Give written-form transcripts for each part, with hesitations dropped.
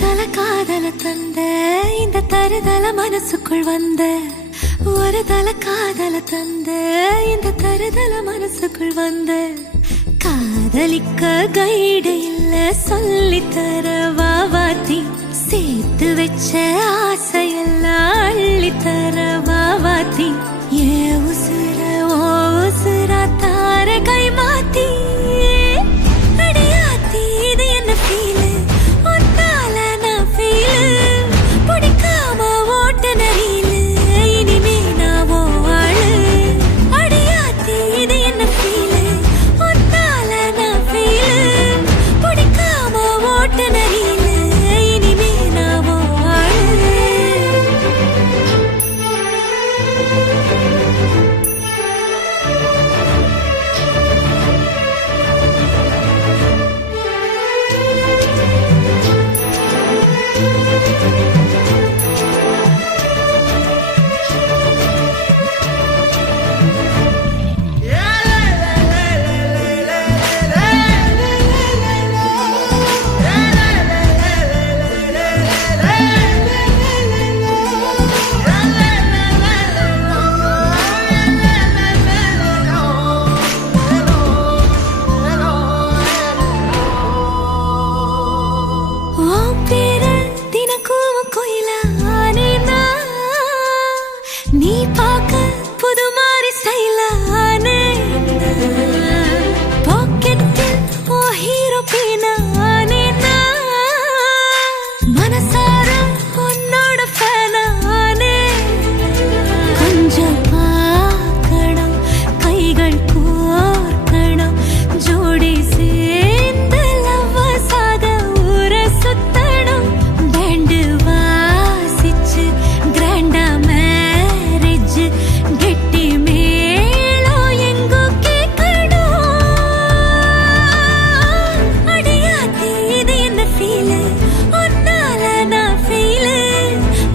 தல காதல தந்த இந்த தருதல மனசுக்குள் வந்த ஒரு தல காதல தந்த இந்த தருதல மனசுக்குள் வந்த காதலிக்க கைடு இல்ல சொல்லி தர வாவாத்தி சேர்த்து வச்ச ஆசையெல்லாம் அள்ளி தர வாவாத்தி ஏ உசுர ஓ உசுரா தார கை மாத்தி அடியாத்தி இது என்ன ஃபீலு ஒத்தால நான் ஃபீலு பிடிக்காம ஓட்ட நரீலு இனிமே நான் ஓ ஆளு அடியாத்தி இது என்ன ஃபீலு ஒத்தால நான் ஃபீலு பிடிக்காம ஓட்ட நரீலு இனிமே நான் ஓ ஆளு நீ பாக்க புது மாதிரி ஸ்டைலானே பாக்கெட்டில் ஓ ஹீரோ பீனானே மனசார உன்னோட ஃபேனானே கொஞ்சம் பார்க்கணும் கைகள் கோர்க்கணும் ஜோடி சேர்ந்து லவ்வசாத ஊர சுத்தணும் பேண்டு வாசிச்சு கிராண்டா கெட்டி மேளம் எங்கோ கேட்கணும் அடியாத்தி இது என்ன ஃபீலு ஒன்னால நான் ஃபீலு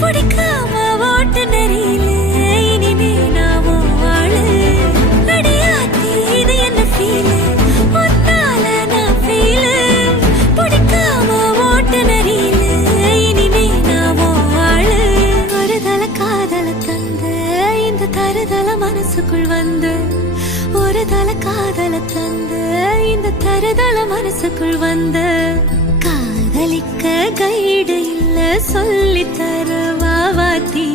பிடிக்காம ஓட்டு நெறியில இனிமே நான் ஆளு அடியாத்தி இது என்ன ஃபீலு ஒன்னால நான் ஃபீலு பிடிக்காம ஓட்டு நெறியில இனிமே நான் ஆளு ஒரு தல காதல தந்த இந்த தருதல மனசுக்குள் வந்து ஒரு தல காதல தந்த இந்த தருதல மனசுக்குள் வந்து காதலிக்க கைடு இல்ல சொல்லி தர வாவாத்தி